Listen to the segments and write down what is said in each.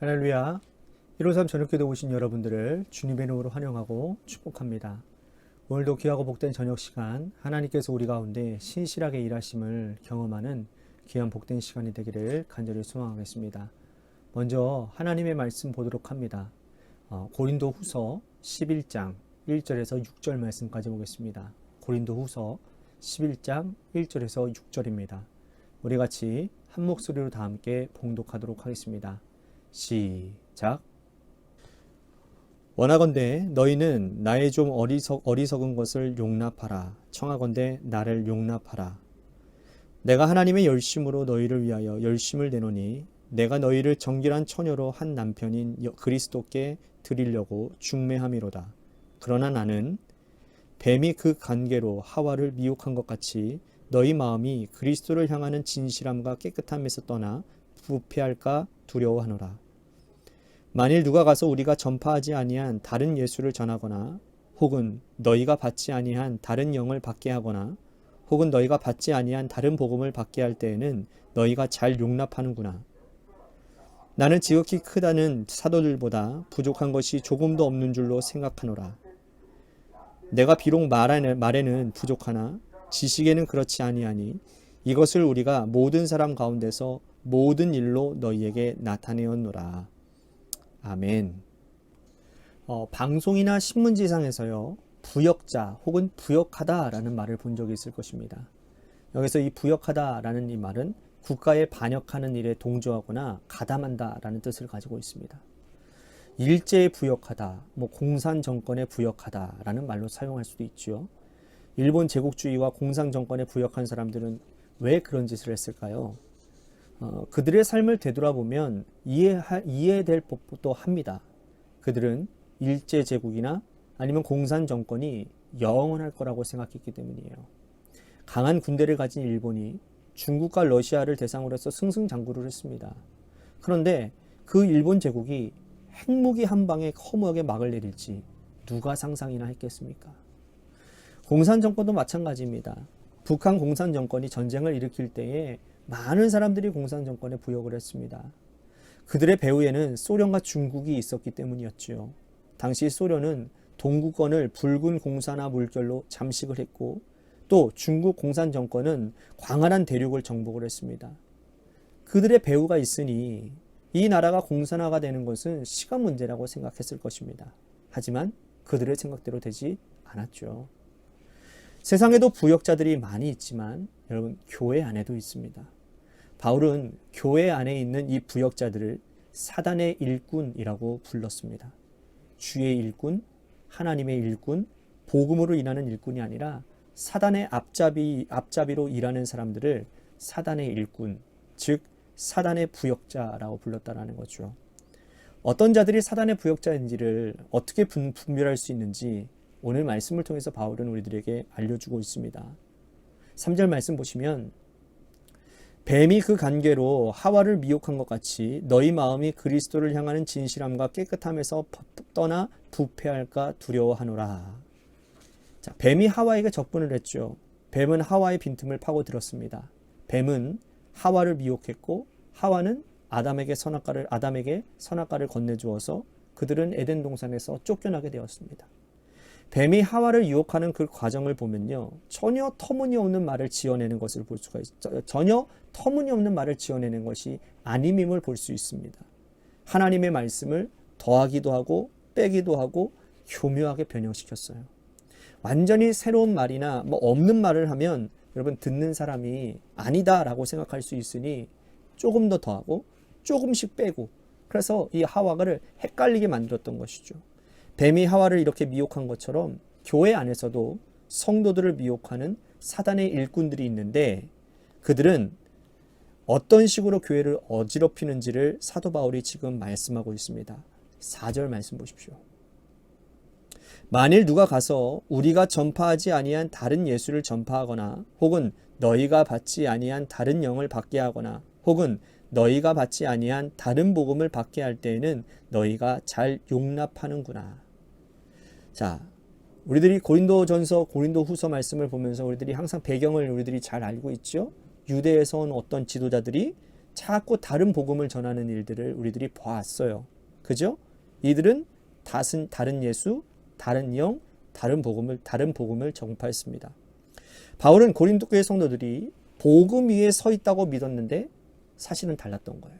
할렐루야. 153 저녁기도 오신 여러분들을 주님의 이름으로 환영하고 축복합니다. 오늘도 귀하고 복된 저녁 시간, 하나님께서 우리 가운데 신실하게 일하심을 경험하는 귀한 복된 시간이 되기를 간절히 소망하겠습니다. 먼저 하나님의 말씀 보도록 합니다. 고린도 후서 11장 1절에서 6절 말씀까지 보겠습니다. 고린도 후서 11장 1절에서 6절입니다. 우리 같이 한 목소리로 다 함께 봉독하도록 하겠습니다. 시작. 원하건대 너희는 나의 좀 어리석은 것을 용납하라. 청하건대 나를 용납하라. 내가 하나님의 열심으로 너희를 위하여 열심을 내노니 내가 너희를 정결한 처녀로 한 남편인 그리스도께 드리려고 중매함이로다. 그러나 나는 뱀이 그 관계로 하와를 미혹한 것 같이 너희 마음이 그리스도를 향하는 진실함과 깨끗함에서 떠나 부패할까 두려워하노라. 만일 누가 가서 우리가 전파하지 아니한 다른 예수를 전하거나 혹은 너희가 받지 아니한 다른 영을 받게 하거나 혹은 너희가 받지 아니한 다른 복음을 받게 할 때에는 너희가 잘 용납하는구나. 나는 지극히 크다는 사도들보다 부족한 것이 조금도 없는 줄로 생각하노라. 내가 비록 말에는 부족하나 지식에는 그렇지 아니하니 이것을 우리가 모든 사람 가운데서 모든 일로 너희에게 나타내었노라. 아멘. 방송이나 신문지상에서요, 부역자 혹은 부역하다라는 말을 본 적이 있을 것입니다. 여기서 이 부역하다라는 이 말은 국가에 반역하는 일에 동조하거나 가담한다라는 뜻을 가지고 있습니다. 일제에 부역하다, 공산 정권에 부역하다라는 말로 사용할 수도 있죠. 일본 제국주의와 공산 정권에 부역한 사람들은 왜 그런 짓을 했을까요? 그들의 삶을 되돌아보면 이해될 법도 합니다. 그들은 일제 제국이나 아니면 공산 정권이 영원할 거라고 생각했기 때문이에요. 강한 군대를 가진 일본이 중국과 러시아를 대상으로 해서 승승장구를 했습니다. 그런데 그 일본 제국이 핵무기 한 방에 허무하게 막을 내릴지 누가 상상이나 했겠습니까? 공산 정권도 마찬가지입니다. 북한 공산 정권이 전쟁을 일으킬 때에 많은 사람들이 공산 정권에 부역을 했습니다. 그들의 배후에는 소련과 중국이 있었기 때문이었죠. 당시 소련은 동구권을 붉은 공산화 물결로 잠식을 했고 또 중국 공산 정권은 광활한 대륙을 정복을 했습니다. 그들의 배후가 있으니 이 나라가 공산화가 되는 것은 시간 문제라고 생각했을 것입니다. 하지만 그들의 생각대로 되지 않았죠. 세상에도 부역자들이 많이 있지만 여러분, 교회 안에도 있습니다. 바울은 교회 안에 있는 이 부역자들을 사단의 일꾼이라고 불렀습니다. 주의 일꾼, 하나님의 일꾼, 복음으로 일하는 일꾼이 아니라 사단의 앞잡이로 일하는 사람들을 사단의 일꾼, 즉 사단의 부역자라고 불렀다라는 거죠. 어떤 자들이 사단의 부역자인지를 어떻게 분별할 수 있는지 오늘 말씀을 통해서 바울은 우리들에게 알려주고 있습니다. 3절 말씀 보시면 뱀이 그 관계로 하와를 미혹한 것 같이 너희 마음이 그리스도를 향하는 진실함과 깨끗함에서 떠나 부패할까 두려워하노라. 자, 뱀이 하와에게 접근을 했죠. 뱀은 하와의 빈틈을 파고들었습니다. 뱀은 하와를 미혹했고 하와는 아담에게 선악과를 건네주어서 그들은 에덴 동산에서 쫓겨나게 되었습니다. 뱀이 하와를 유혹하는 그 과정을 보면요, 전혀 터무니없는 말을 지어내는 것을 볼 수가 있죠. 전혀 터무니없는 말을 지어내는 것이 아님임을 볼 수 있습니다. 하나님의 말씀을 더하기도 하고 빼기도 하고 교묘하게 변형시켰어요. 완전히 새로운 말이나 없는 말을 하면 여러분 듣는 사람이 아니다라고 생각할 수 있으니 조금 더 더하고 조금씩 빼고 그래서 이 하와를 헷갈리게 만들었던 것이죠. 뱀이 하와를 이렇게 미혹한 것처럼 교회 안에서도 성도들을 미혹하는 사단의 일꾼들이 있는데 그들은 어떤 식으로 교회를 어지럽히는지를 사도 바울이 지금 말씀하고 있습니다. 4절 말씀 보십시오. 만일 누가 가서 우리가 전파하지 아니한 다른 예수를 전파하거나 혹은 너희가 받지 아니한 다른 영을 받게 하거나 혹은 너희가 받지 아니한 다른 복음을 받게 할 때에는 너희가 잘 용납하는구나. 자, 우리들이 고린도전서, 고린도후서 말씀을 보면서 우리들이 항상 배경을 우리들이 잘 알고 있죠. 유대에서 온 어떤 지도자들이 자꾸 다른 복음을 전하는 일들을 우리들이 보았어요. 그죠? 이들은 다른 예수, 다른 영, 다른 복음을 전파했습니다. 바울은 고린도 교회 성도들이 복음 위에 서 있다고 믿었는데 사실은 달랐던 거예요.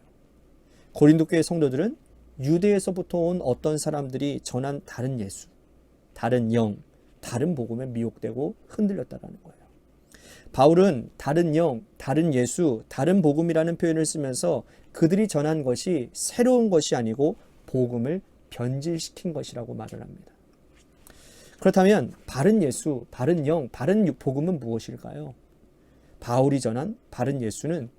고린도 교회 성도들은 유대에서부터 온 어떤 사람들이 전한 다른 예수, 다른 영, 다른 복음에 미혹되고 흔들렸다라는 거예요. 바울은 다른 영, 다른 예수, 다른 복음이라는 표현을 쓰면서 그들이 전한 것이 새로운 것이 아니고 복음을 변질시킨 것이라고 말을 합니다. 그렇다면 바른 예수, 바른 영, 바른 복음은 무엇일까요? 바울이 전한 바른 예수는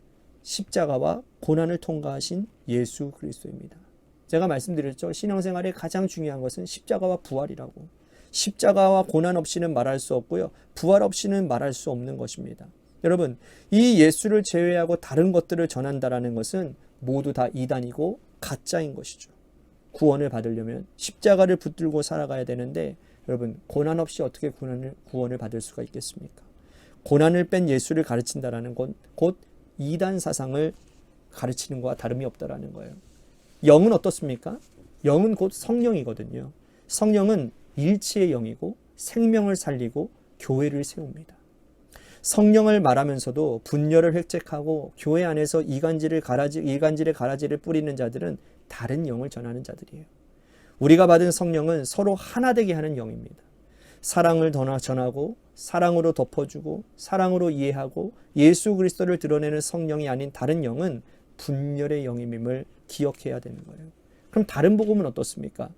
십자가와 고난을 통과하신 예수 그리스도입니다. 제가 말씀드렸죠. 신앙생활에 가장 중요한 것은 십자가와 부활이라고. 십자가와 고난 없이는 말할 수 없고요. 부활 없이는 말할 수 없는 것입니다. 여러분, 이 예수를 제외하고 다른 것들을 전한다라는 것은 모두 다 이단이고 가짜인 것이죠. 구원을 받으려면 십자가를 붙들고 살아가야 되는데 여러분, 고난 없이 어떻게 구원을 받을 수가 있겠습니까? 고난을 뺀 예수를 가르친다라는 건 곧 이단 사상을 가르치는 것과 다름이 없다라는 거예요. 영은 어떻습니까? 영은 곧 성령이거든요. 성령은 일치의 영이고 생명을 살리고 교회를 세웁니다. 성령을 말하면서도 분열을 획책하고 교회 안에서 이간질의 가라지를 뿌리는 자들은 다른 영을 전하는 자들이에요. 우리가 받은 성령은 서로 하나 되게 하는 영입니다. 사랑을 전하고 사랑으로 덮어주고 사랑으로 이해하고 예수 그리스도를 드러내는 성령이 아닌 다른 영은 분열의 영임을 기억해야 되는 거예요. 그럼 다른 복음은 어떻습니까?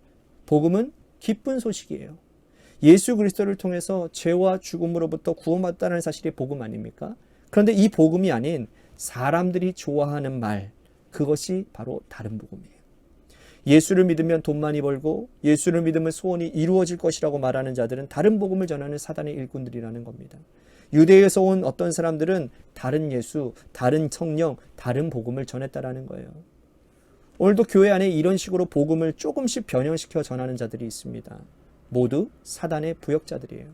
복음은 기쁜 소식이에요. 예수 그리스도를 통해서 죄와 죽음으로부터 구원받았다는 사실이 복음 아닙니까? 그런데 이 복음이 아닌 사람들이 좋아하는 말, 그것이 바로 다른 복음이에요. 예수를 믿으면 돈 많이 벌고 예수를 믿으면 소원이 이루어질 것이라고 말하는 자들은 다른 복음을 전하는 사단의 일꾼들이라는 겁니다. 유대에서 온 어떤 사람들은 다른 예수, 다른 성령, 다른 복음을 전했다라는 거예요. 오늘도 교회 안에 이런 식으로 복음을 조금씩 변형시켜 전하는 자들이 있습니다. 모두 사단의 부역자들이에요.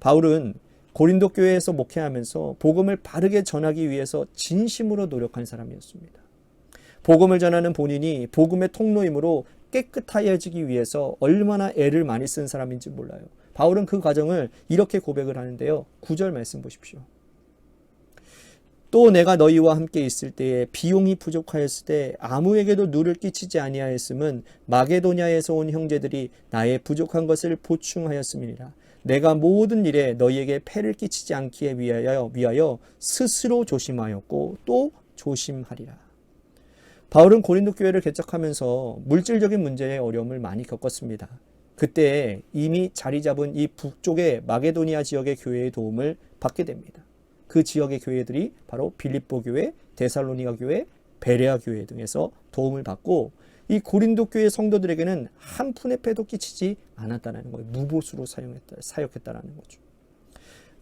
바울은 고린도 교회에서 목회하면서 복음을 바르게 전하기 위해서 진심으로 노력한 사람이었습니다. 복음을 전하는 본인이 복음의 통로이므로 깨끗하여지기 위해서 얼마나 애를 많이 쓴 사람인지 몰라요. 바울은 그 과정을 이렇게 고백을 하는데요. 9절 말씀 보십시오. 또 내가 너희와 함께 있을 때에 비용이 부족하였을 때 아무에게도 누를 끼치지 아니하였음은 마게도냐에서 온 형제들이 나의 부족한 것을 보충하였음이니라. 내가 모든 일에 너희에게 폐를 끼치지 않기에 위하여 스스로 조심하였고 또 조심하리라. 바울은 고린도 교회를 개척하면서 물질적인 문제의 어려움을 많이 겪었습니다. 그때 이미 자리 잡은 이 북쪽의 마게도니아 지역의 교회의 도움을 받게 됩니다. 그 지역의 교회들이 바로 빌립보 교회, 데살로니가 교회, 베레아 교회 등에서 도움을 받고 이 고린도 교회 성도들에게는 한 푼의 패도 끼치지 않았다는 거예요. 무보수로 사역했다는 거죠.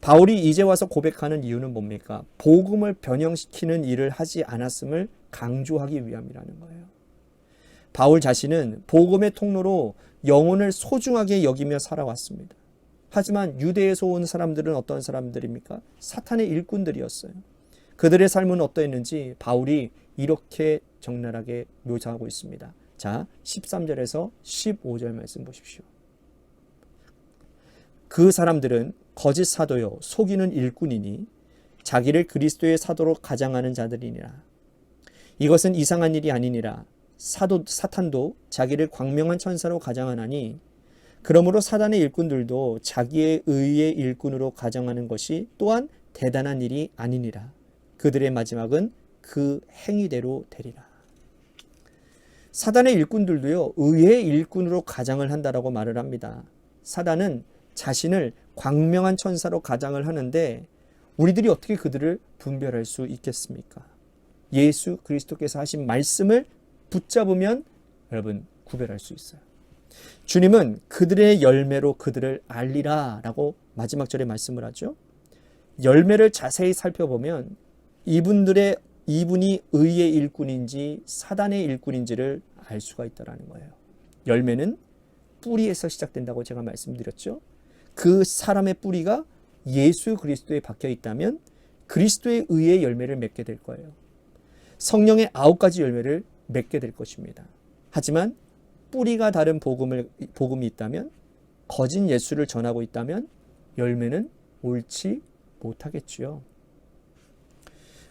바울이 이제 와서 고백하는 이유는 뭡니까? 복음을 변형시키는 일을 하지 않았음을 강조하기 위함이라는 거예요. 바울 자신은 복음의 통로로 영혼을 소중하게 여기며 살아왔습니다. 하지만 유대에서 온 사람들은 어떤 사람들입니까? 사탄의 일꾼들이었어요. 그들의 삶은 어떠했는지 바울이 이렇게 적나라하게 묘사하고 있습니다. 자, 13절에서 15절 말씀 보십시오. 그 사람들은 거짓 사도요 속이는 일꾼이니 자기를 그리스도의 사도로 가장하는 자들이니라. 이것은 이상한 일이 아니니라. 사탄도 자기를 광명한 천사로 가장하나니 그러므로 사단의 일꾼들도 자기의 의의 일꾼으로 가장하는 것이 또한 대단한 일이 아니니라. 그들의 마지막은 그 행위대로 되리라. 사단의 일꾼들도요 의의 일꾼으로 가장을 한다라고 말을 합니다. 사단은 자신을 광명한 천사로 가장을 하는데 우리들이 어떻게 그들을 분별할 수 있겠습니까? 예수 그리스도께서 하신 말씀을 붙잡으면 여러분 구별할 수 있어요. 주님은 그들의 열매로 그들을 알리라 라고 마지막 절에 말씀을 하죠. 열매를 자세히 살펴보면 이분이 의의 일꾼인지 사단의 일꾼인지를 알 수가 있다는 거예요. 열매는 뿌리에서 시작된다고 제가 말씀드렸죠. 그 사람의 뿌리가 예수 그리스도에 박혀 있다면 그리스도의 의의 열매를 맺게 될 거예요. 성령의 9가지 열매를 맺게 될 것입니다. 하지만 뿌리가 다른 복음이 있다면, 거짓 예수를 전하고 있다면 열매는 옳지 못하겠지요.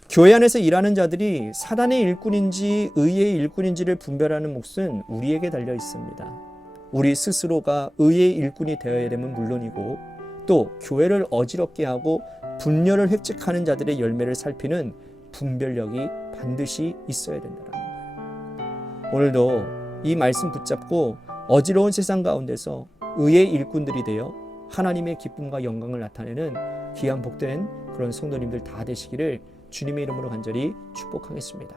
교회 안에서 일하는 자들이 사단의 일꾼인지 의의 일꾼인지를 분별하는 몫은 우리에게 달려 있습니다. 우리 스스로가 의의 일꾼이 되어야 되면 물론이고, 또 교회를 어지럽게 하고 분열을 획책하는 자들의 열매를 살피는 분별력이 반드시 있어야 된다는 거예요. 오늘도 이 말씀 붙잡고 어지러운 세상 가운데서 의의 일꾼들이 되어 하나님의 기쁨과 영광을 나타내는 귀한 복된 그런 성도님들 다 되시기를 주님의 이름으로 간절히 축복하겠습니다.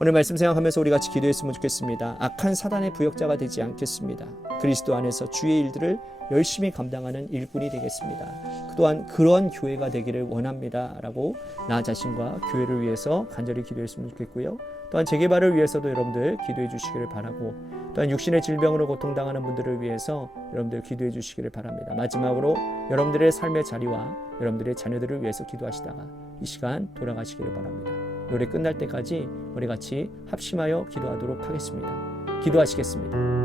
오늘 말씀 생각하면서 우리 같이 기도했으면 좋겠습니다. 악한 사단의 부역자가 되지 않겠습니다. 그리스도 안에서 주의 일들을 열심히 감당하는 일꾼이 되겠습니다. 또한 그런 교회가 되기를 원합니다 라고 나 자신과 교회를 위해서 간절히 기도했으면 좋겠고요. 또한 재개발을 위해서도 여러분들 기도해 주시기를 바라고, 또한 육신의 질병으로 고통당하는 분들을 위해서 여러분들 기도해 주시기를 바랍니다. 마지막으로 여러분들의 삶의 자리와 여러분들의 자녀들을 위해서 기도하시다가 이 시간 돌아가시기를 바랍니다. 노래 끝날 때까지 우리 같이 합심하여 기도하도록 하겠습니다. 기도하시겠습니다.